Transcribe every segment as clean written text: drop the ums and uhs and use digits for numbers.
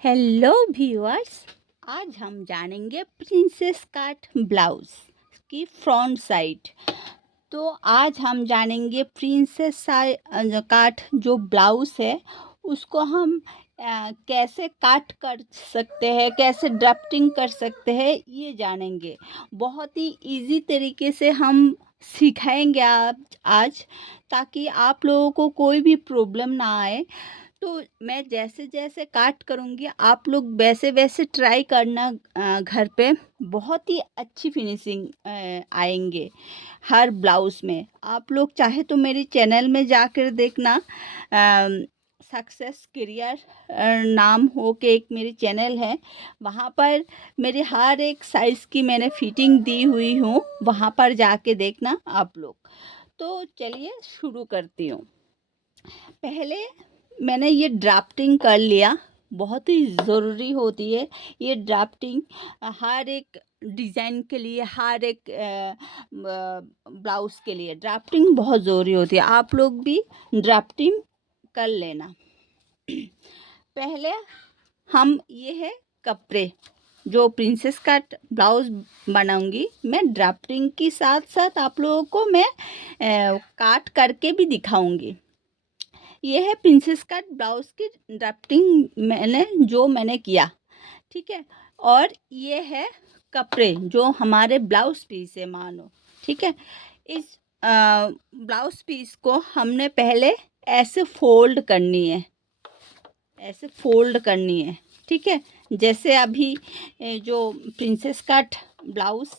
Hello viewers. आज हम जानेंगे प्रिंसेस कट ब्लाउज की फ्रंट साइड। तो आज हम जानेंगे प्रिंसेस कट जो ब्लाउज है उसको हम कैसे कट कर सकते हैं, कैसे ड्राफ्टिंग कर सकते हैं, ये जानेंगे। बहुत ही इजी तरीके से हम सिखाएंगे आज, ताकि आप लोगों को कोई भी प्रॉब्लम ना आए। तो मैं जैसे-जैसे काट करूँगी, आप लोग वैसे-वैसे ट्राई करना घर पे। बहुत ही अच्छी फिनिशिंग आएँगे हर ब्लाउज़ में। आप लोग चाहे तो मेरे चैनल में जाकर देखना। सक्सेस करियर नाम हो के एक मेरी चैनल है, वहाँ पर मेरे हर एक साइज़ की मैंने फिटिंग दी हुई हूँ, वहाँ पर जाके देखना आप लोग। तो चलिए शुरू करती हूँ। पहले मैंने ये ड्राफ्टिंग कर लिया, बहुत ही ज़रूरी होती है ये ड्राफ्टिंग। हर एक डिज़ाइन के लिए, हर एक ब्लाउज़ के लिए ड्राफ्टिंग बहुत ज़रूरी होती है। आप लोग भी ड्राफ्टिंग कर लेना। पहले हम ये है कपड़े, जो प्रिंसेस कट ब्लाउज़ बनाऊंगी मैं, ड्राफ्टिंग के साथ साथ आप लोगों को मैं काट करके भी दिखाऊंगी। ये है प्रिंसेस कट ब्लाउज़ की ड्राफ्टिंग मैंने किया, ठीक है। और ये है कपड़े जो हमारे ब्लाउज़ पीस है मानो, ठीक है। इस ब्लाउज़ पीस को हमने पहले ऐसे फ़ोल्ड करनी है, ऐसे फ़ोल्ड करनी है, ठीक है। जैसे अभी जो प्रिंसेस कट ब्लाउज़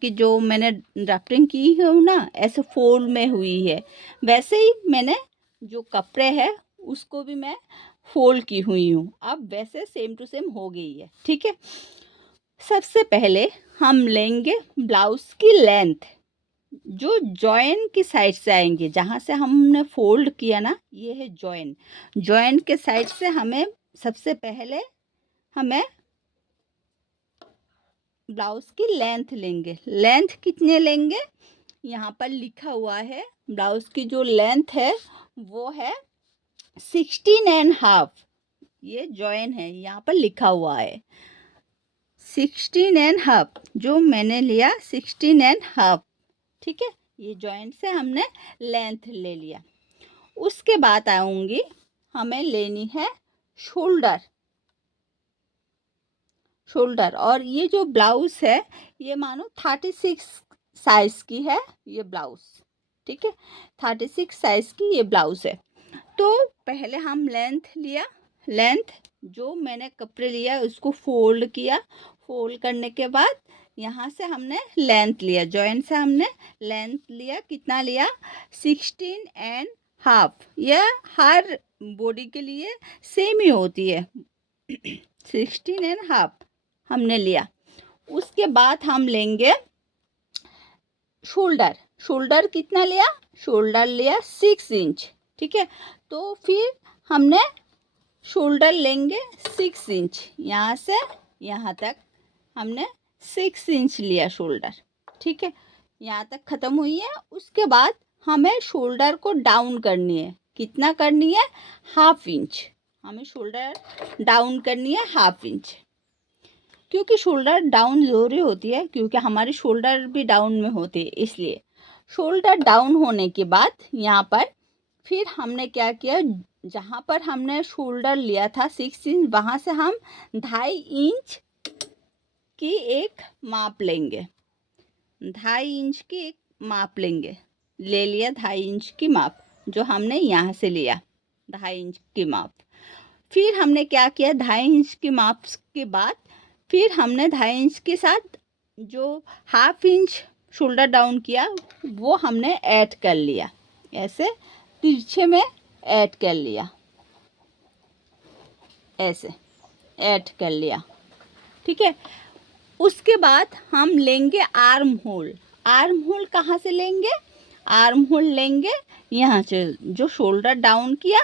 की जो मैंने ड्राफ्टिंग की हूँ ना, ऐसे फ़ोल्ड में हुई है, वैसे ही मैंने जो कपड़े हैं उसको भी मैं फ़ोल्ड की हुई हूँ। अब वैसे सेम टू सेम हो गई है, ठीक है। सबसे पहले हम लेंगे ब्लाउज़ की लेंथ, जो जॉइन की साइड से आएंगे, जहाँ से हमने फोल्ड किया ना, ये है जॉइन। जॉइन के साइड से हमें सबसे पहले हमें ब्लाउज़ की लेंथ लेंगे। लेंथ कितने लेंगे, यहाँ पर लिखा हुआ है। ब्लाउज़ की जो लेंथ है वो है 16.5। ये जॉइन है, यहाँ पर लिखा हुआ है 16.5, जो मैंने लिया 16.5, ठीक है। ये जॉइंट से हमने लेंथ ले लिया। उसके बाद आऊँगी, हमें लेनी है शोल्डर। शोल्डर, और ये जो ब्लाउज़ है ये मानो 36 साइज़ की है ये ब्लाउज़, ठीक है। 36 साइज़ की ये ब्लाउज़ है। तो पहले हम लेंथ लिया, लेंथ जो मैंने कपड़े लिया उसको फ़ोल्ड किया। फ़ोल्ड करने के बाद यहाँ से हमने लेंथ लिया, जॉइंट से हमने लेंथ लिया। कितना लिया, 16.5। यह हर बॉडी के लिए सेम ही होती है। 16.5 हमने लिया। उसके बाद हम लेंगे शोल्डर। शोल्डर कितना लिया, शोल्डर लिया 6 इंच, ठीक है। तो फिर हमने शोल्डर लेंगे 6 इंच, यहाँ से यहाँ तक हमने 6 इंच लिया शोल्डर, ठीक है। यहाँ तक ख़त्म हुई है। उसके बाद हमें शोल्डर को डाउन करनी है। कितना करनी है, 1/2 इंच। हमें शोल्डर डाउन करनी है 1/2 इंच, क्योंकि शोल्डर डाउन ज़रूरी होती है, क्योंकि हमारी शोल्डर भी डाउन में होती है, इसलिए शोल्डर डाउन होने के बाद यहाँ पर फिर हमने क्या किया, जहाँ पर हमने शोल्डर लिया था 6 इंच, वहाँ से हम 2.5 इंच की एक माप लेंगे। 2.5 इंच की एक माप लेंगे। ले लिया 2.5 इंच की माप, जो हमने यहाँ से लिया 2.5 इंच की माप। फिर हमने क्या किया, 2.5 इंच की माप के बाद फिर हमने 2.5 इंच के साथ जो 1/2 इंच शोल्डर डाउन किया वो हमने ऐड कर लिया, ऐसे तिरछे में ऐड कर लिया, ऐसे ऐड कर लिया, ठीक है। उसके बाद हम लेंगे आर्म होल। आर्म होल कहाँ से लेंगे, आर्म होल लेंगे यहाँ से, जो शोल्डर डाउन किया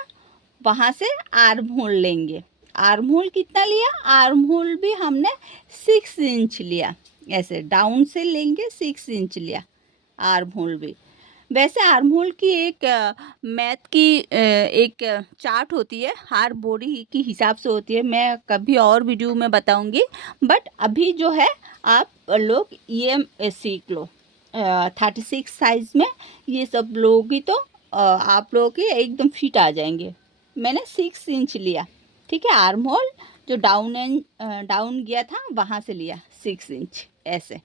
वहाँ से आर्म होल लेंगे। आर्म होल कितना लिया, आर्म होल भी हमने 6 इंच लिया, ऐसे डाउन से लेंगे 6 इंच लिया आर्म होल भी। वैसे आर्म होल की एक मैथ की एक चार्ट होती है, हर बॉडी की हिसाब से होती है, मैं कभी और वीडियो में बताऊंगी। बट अभी जो है आप लोग ये सीख लो। 36 साइज में ये सब लोगी तो आप लोगों के एकदम फिट आ जाएंगे। मैंने 6 इंच लिया, ठीक है। आर्म होल जो डाउन गया था वहाँ से लिया 6 इंच ऐसे।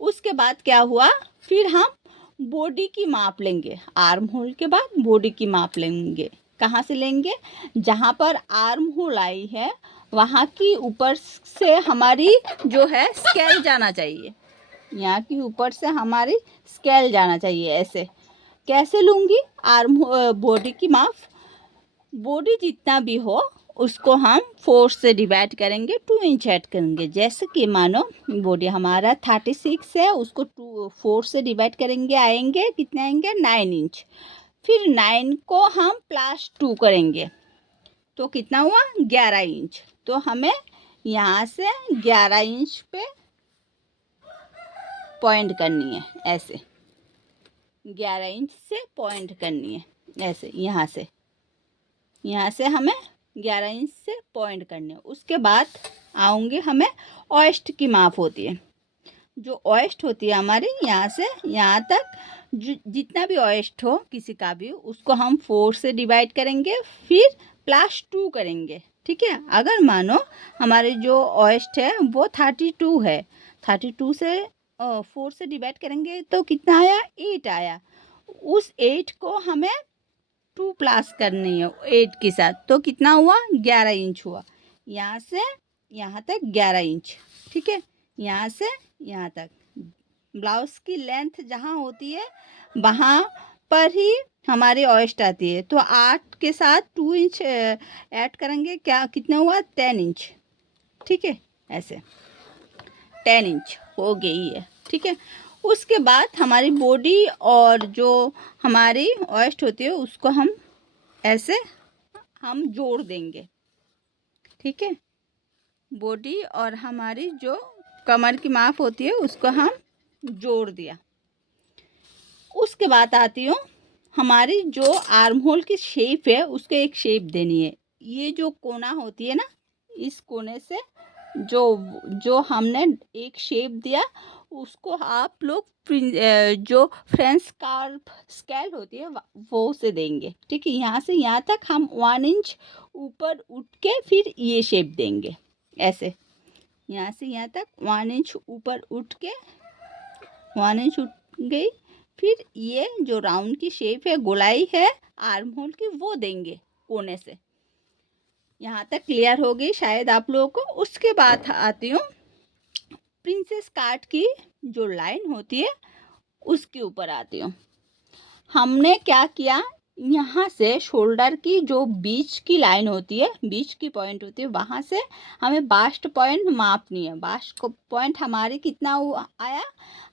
उसके बाद क्या हुआ, फिर हम बॉडी की माप लेंगे। आर्म होल के बाद बॉडी की माप लेंगे। कहाँ से लेंगे, जहाँ पर आर्म होल आई है वहाँ की ऊपर से हमारी जो है स्केल जाना चाहिए। यहाँ की ऊपर से हमारी स्केल जाना चाहिए ऐसे। कैसे लूँगी आर्म बॉडी की माप, बॉडी जितना भी हो उसको हम 4 से डिवाइड करेंगे, 2 इंच ऐड करेंगे। जैसे कि मानो बॉडी हमारा 36 है, उसको 4 से डिवाइड करेंगे, आएंगे कितने आएंगे 9 इंच। फिर 9 को हम +2 करेंगे तो कितना हुआ 11 इंच। तो हमें यहाँ से 11 इंच पे पॉइंट करनी है ऐसे। 11 इंच से पॉइंट करनी है ऐसे। यहाँ से हमें 11 इंच से पॉइंट करने। उसके बाद आऊँगी हमें ऑयस्ट की माप होती है। जो ऑयस्ट होती है हमारी यहाँ से यहाँ तक, जितना भी ऑयस्ट हो किसी का भी, उसको हम 4 से डिवाइड करेंगे, फिर +2 करेंगे, ठीक है। अगर मानो हमारी जो ऑयस्ट है वो 32 है, 32 से 4 से डिवाइड करेंगे तो कितना आया 8 आया। उस 8 को हमें 2 प्लस करनी है 8 के साथ, तो कितना हुआ 11 इंच हुआ। यहाँ से यहाँ तक 11 इंच, ठीक है। यहाँ से यहाँ तक ब्लाउज की लेंथ जहाँ होती है वहाँ पर ही हमारी ऑयस्ट आती है। तो 8 के साथ 2 इंच ऐड करेंगे, क्या कितना हुआ 10 इंच, ठीक है। ऐसे 10 इंच हो गई है, ठीक है। उसके बाद हमारी बॉडी और जो हमारी ऑयस्ट होती है उसको हम ऐसे हम जोड़ देंगे, ठीक है। बॉडी और हमारी जो कमर की माप होती है उसको हम जोड़ दिया। उसके बाद आती हूँ हमारी जो आर्म होल की शेप है उसको एक शेप देनी है। ये जो कोना होती है ना, इस कोने से जो जो हमने एक शेप दिया उसको आप लोग जो फ्रेंच कार्प स्केल होती है वो से देंगे, ठीक है। यहाँ से यहाँ तक हम 1 इंच ऊपर उठ के फिर ये शेप देंगे ऐसे। यहाँ से यहाँ तक 1 इंच ऊपर उठ के 1 इंच उठ गई, फिर ये जो राउंड की शेप है, गोलाई है आर्म होल की, वो देंगे कोने से। यहाँ तक क्लियर हो गई शायद आप लोगों को। उसके बाद आती हूँ प्रिंसेस काट की जो लाइन होती है उसके ऊपर आती हूँ। हमने क्या किया, यहाँ से शोल्डर की जो बीच की लाइन होती है, बीच की पॉइंट होती है, वहाँ से हमें बास्ट पॉइंट मापनी है। बास्ट पॉइंट हमारी कितना आया,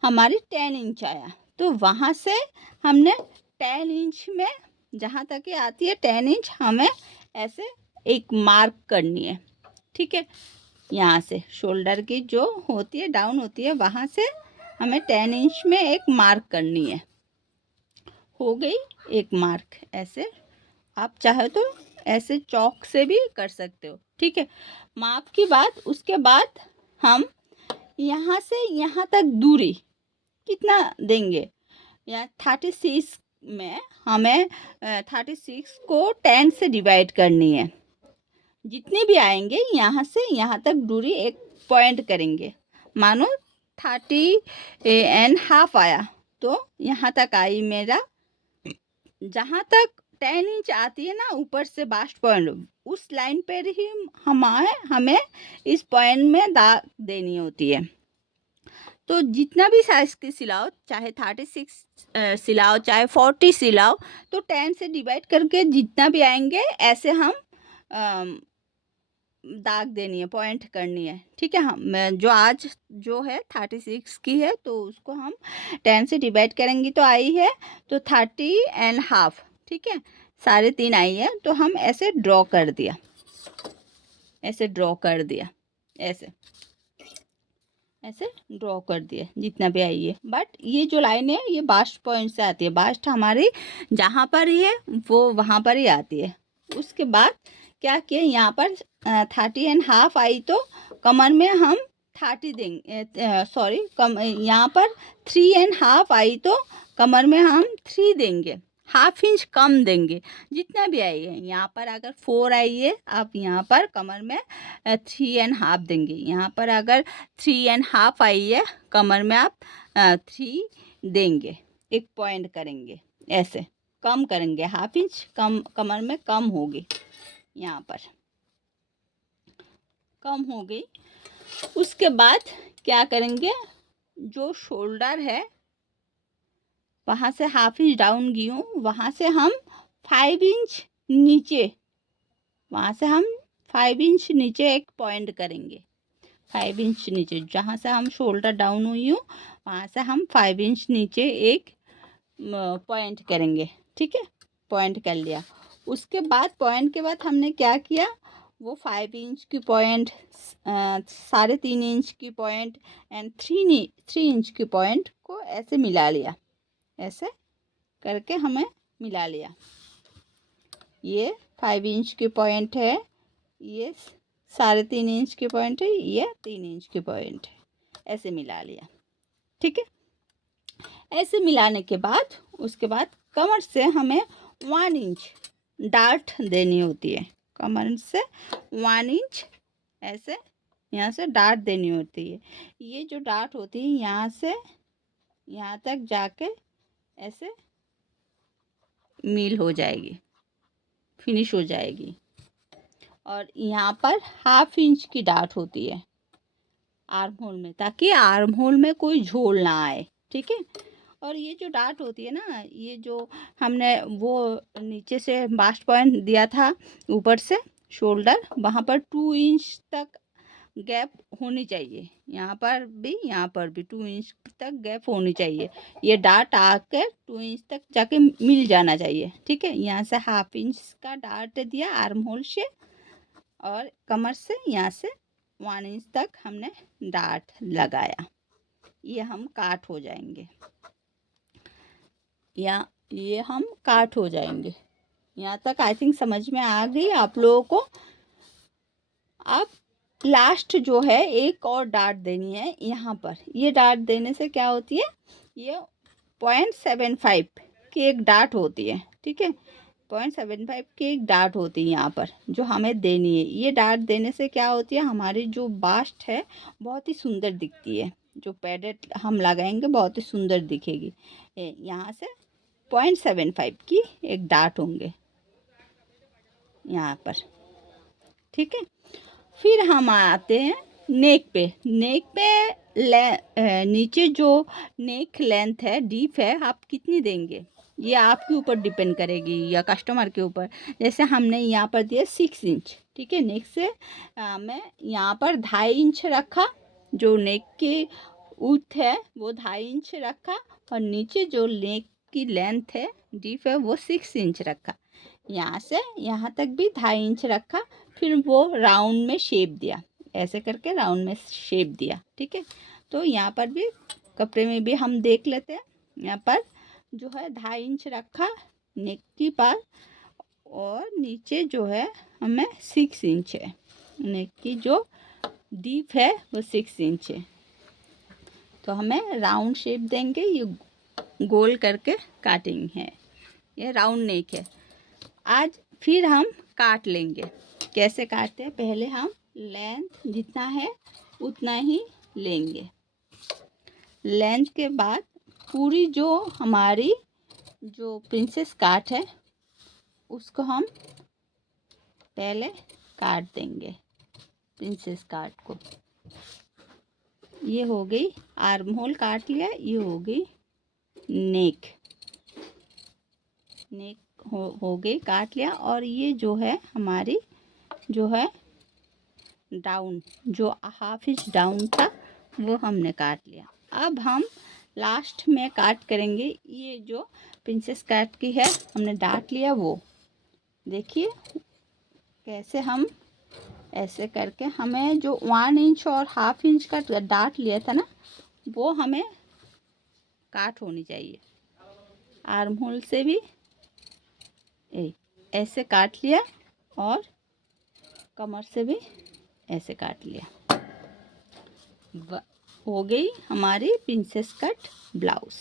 हमारी 10 इंच आया। तो वहाँ से हमने 10 इंच में जहाँ तक ये आती है 10 इंच हमें ऐसे एक मार्क करनी है, ठीक है। यहाँ से शोल्डर की जो होती है डाउन होती है वहाँ से हमें 10 इंच में एक मार्क करनी है। हो गई एक मार्क ऐसे। आप चाहे तो ऐसे चौक से भी कर सकते हो, ठीक है। माप की बात, उसके बाद हम यहाँ से यहाँ तक दूरी कितना देंगे, या 36 में हमें 36 को 10 से डिवाइड करनी है। जितने भी आएंगे यहाँ से यहाँ तक दूरी एक पॉइंट करेंगे। मानो 30.5 आया तो यहाँ तक आई मेरा, जहाँ तक 10 इंच आती है ना ऊपर से बास्ट पॉइंट, उस लाइन पर ही हमें इस पॉइंट में दाग देनी होती है। तो जितना भी साइज की सिलाओ, चाहे 36 सिलाओ चाहे 40 सिलाओ, तो 10 से डिवाइड करके जितना भी आएंगे ऐसे हम दाग देनी है, पॉइंट करनी है, ठीक है। हम जो आज जो है 36 की है तो उसको हम 10 से डिवाइड करेंगी तो आई है तो 30.5, ठीक है। 3.5 आई है तो हम ऐसे ड्रॉ कर दिया, ऐसे ड्रॉ कर दिया, ऐसे ऐसे ड्रॉ कर दिए जितना भी आई है। बट ये जो लाइन है ये बास्ट पॉइंट से आती है, बास्ट हमारी जहाँ पर ही है वो वहाँ पर ही आती है। उसके बाद क्या किए, यहाँ पर 30.5 आई तो कमर में हम 30 देंगे, सॉरी यहाँ पर 3.5 आई तो कमर में हम 3 देंगे, हाफ इंच कम देंगे जितना भी आई है। यहाँ पर अगर 4 आई है आप यहाँ पर कमर में 3.5 देंगे। यहाँ पर अगर 3.5 आई है कमर में आप 3 देंगे, एक पॉइंट करेंगे, ऐसे कम करेंगे, हाफ इंच कम कमर में कम होगी, यहाँ पर कम हो गई। उसके बाद क्या करेंगे, जो शोल्डर है वहाँ से हाफ इंच डाउन की हूँ, वहाँ से हम 5 इंच नीचे, वहाँ से हम 5 इंच नीचे एक पॉइंट करेंगे। 5 इंच नीचे जहाँ से हम शोल्डर डाउन हुई हूँ वहाँ से हम 5 इंच नीचे एक पॉइंट करेंगे। ठीक है, पॉइंट कर लिया। उसके बाद पॉइंट के बाद हमने क्या किया, वो 5 इंच की पॉइंट, 3.5 इंच की पॉइंट एंड 3 इंच की पॉइंट को ऐसे मिला लिया, ऐसे करके हमें मिला लिया। ये 5 इंच की पॉइंट है, ये 3.5 इंच की पॉइंट है, ये 3 इंच की पॉइंट है, ऐसे मिला लिया। ठीक है, ऐसे मिलाने के बाद उसके बाद कमर से हमें 1 इंच डार्ट देनी होती है, कमर से 1 इंच ऐसे यहाँ से डार्ट देनी होती है। ये जो डार्ट होती है यहाँ से यहाँ तक जाके ऐसे मील हो जाएगी, फिनिश हो जाएगी। और यहाँ पर हाफ इंच की डार्ट होती है आर्म होल में, ताकि आर्म होल में कोई झोल ना आए। ठीक है, और ये जो डार्ट होती है ना, ये जो हमने वो नीचे से बास्ट पॉइंट दिया था ऊपर से शोल्डर, वहाँ पर 2 इंच तक गैप होनी चाहिए, यहाँ पर भी 2 इंच तक गैप होनी चाहिए। ये डार्ट आकर 2 इंच तक जाके मिल जाना चाहिए। ठीक है, यहाँ से हाफ इंच का डार्ट दिया आर्म होल से, और कमर से यहाँ से 1 इंच तक हमने डार्ट लगाया। ये हम काट हो जाएंगे, या ये हम काट हो जाएंगे। यहाँ तक आई थिंक समझ में आ गई आप लोगों को। अब लास्ट जो है एक और डार्ट देनी है यहाँ पर। ये डार्ट देने से क्या होती है, ये 0.75 की एक डार्ट होती है। ठीक है, 0.75 की एक डार्ट होती है यहाँ पर जो हमें देनी है। ये डार्ट देने से क्या होती है, हमारी जो बास्ट है बहुत ही सुंदर दिखती है, जो पैडेड हम लगाएंगे बहुत ही सुंदर दिखेगी। यहाँ से 0.75 की एक डार्ट होंगे यहाँ पर। ठीक है, फिर हम आते हैं नेक पे। नेक पे नीचे जो नेक लेंथ है, डीप है, आप कितनी देंगे ये आपके ऊपर डिपेंड करेगी या कस्टमर के ऊपर। जैसे हमने यहाँ पर दिया 6 इंच। ठीक है, नेक से मैं यहाँ पर 2.5 इंच रखा, जो नेक की ऊँच है वो 2.5 इंच रखा, और नीचे जो नेक की लेंथ है डीप है वो 6 इंच रखा। यहाँ से यहाँ तक भी 2.5 इंच रखा, फिर वो राउंड में शेप दिया, ऐसे करके राउंड में शेप दिया। ठीक है, तो यहाँ पर भी कपड़े में भी हम देख लेते हैं। यहाँ पर जो है 2.5 इंच रखा नेक की पास, और नीचे जो है हमें 6 इंच है, नेक की जो डीप है वो 6 इंच है। तो हमें राउंड शेप देंगे, ये गोल करके काटिंग है, ये राउंड नेक है। आज फिर हम काट लेंगे। कैसे काटते हैं, पहले हम लेंथ जितना है उतना ही लेंगे। लेंथ के बाद पूरी जो हमारी जो प्रिंसेस काट है उसको हम पहले काट देंगे, प्रिंसेस काट को। ये हो गई आर्म होल काट लिया, ये हो गई नेक, नेक हो गई काट लिया। और ये जो है हमारी जो है डाउन, जो हाफ इंच डाउन था वो हमने काट लिया। अब हम लास्ट में काट करेंगे, ये जो प्रिंसेस कट की है हमने डाट लिया, वो देखिए कैसे हम ऐसे करके हमें जो 1 इंच और 1/2 इंच का डाट लिया था ना, वो हमें काट होनी चाहिए। आर्म होल से भी ऐसे काट लिया और कमर से भी ऐसे काट लिया। हो गई हमारी प्रिंसेस कट ब्लाउज।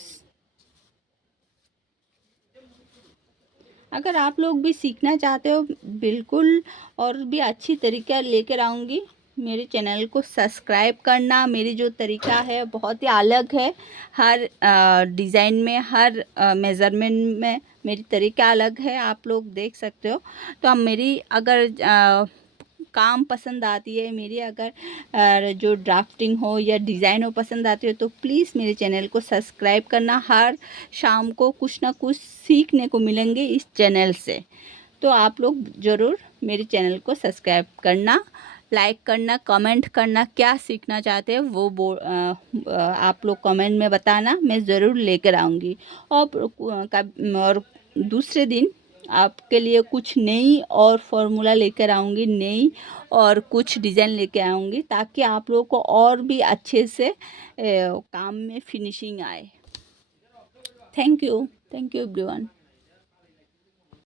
अगर आप लोग भी सीखना चाहते हो बिल्कुल और भी अच्छी तरीका लेकर आऊँगी। मेरे चैनल को सब्सक्राइब करना। मेरी जो तरीका है बहुत ही अलग है, हर डिज़ाइन में, हर मेज़रमेंट में मेरी तरीका अलग है, आप लोग देख सकते हो। तो अब मेरी अगर काम पसंद आती है, मेरी अगर जो ड्राफ्टिंग हो या डिज़ाइन हो पसंद आती है, तो प्लीज़ मेरे चैनल को सब्सक्राइब करना। हर शाम को कुछ ना कुछ सीखने को मिलेंगे इस चैनल से, तो आप लोग ज़रूर मेरे चैनल को सब्सक्राइब करना, लाइक करना, कमेंट करना। क्या सीखना चाहते हैं वो आप लोग कमेंट में बताना, मैं ज़रूर लेकर आऊँगी। और दूसरे दिन आपके लिए कुछ नई और फॉर्मूला लेकर आऊँगी, नई और कुछ डिज़ाइन लेकर आऊँगी, ताकि आप लोगों को और भी अच्छे से काम में फिनिशिंग आए। Thank you everyone.